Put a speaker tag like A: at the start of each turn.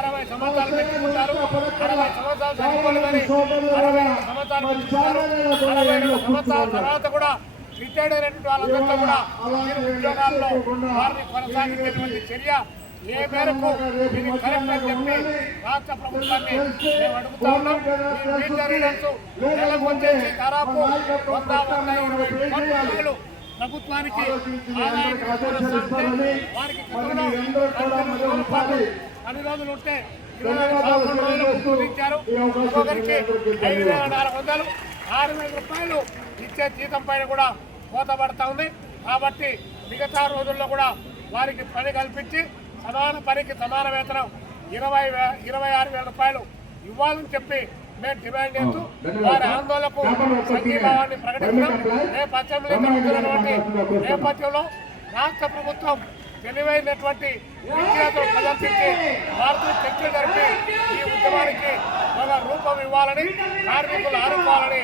A: అరవై సంవత్సరాలు పెట్టుకుంటారు. అరవై సంవత్సరాలు చదువుకోలేదని అరవై ఐదు సంవత్సరాలు పెట్టుకుంటారు. అరవై రెండు సంవత్సరాల తర్వాత కూడా రిటైర్డ్ అయినటువంటి వాళ్ళందరితో కూడా మీరు ఉద్యోగాల్లో వారిని కొనసాగించేటువంటి చర్య ఏ మేరకు ఇది కరెక్ట్ అని చెప్పి రాష్ట్ర ప్రభుత్వాన్ని మేము అడుగుతా ఉన్నాం. నెలకు వచ్చేసి దాదాపు వంద వంద ఇరవై కోట్ల రూపాయలు ప్రభుత్వానికి వారికి గతంలో పద్దెనిమిది రోజుల ఉంటే గుర్తించారు. ఒక్కొక్కరికి ఐదు వేల నాలుగు వందలు. ఆరు వేల రూపాయలు ఇచ్చే జీతం పైన కూడా కోత పడతా ఉంది. కాబట్టి మిగతా రోజుల్లో కూడా వారికి పని కల్పించి సమాన పనికి సమాన వేతనం ఇరవై ఇరవై ఆరు వేల రూపాయలు ఇవ్వాలని చెప్పి మేము డిమాండ్ చేస్తూ వారి ఆందోళనకు సంఘీభావాన్ని ప్రకటిస్తున్నాం. రేపు అసెంబ్లీ జరుగుతున్నటువంటి నేపథ్యంలో రాష్ట్ర ప్రభుత్వం తెలివైనటువంటి విద్యతో ప్రదర్శించి భారతీయ చర్చలు జరిపి ఈ ఉద్యమానికి మన రూపం ఇవ్వాలని కార్మికులు ఆదుకోవాలని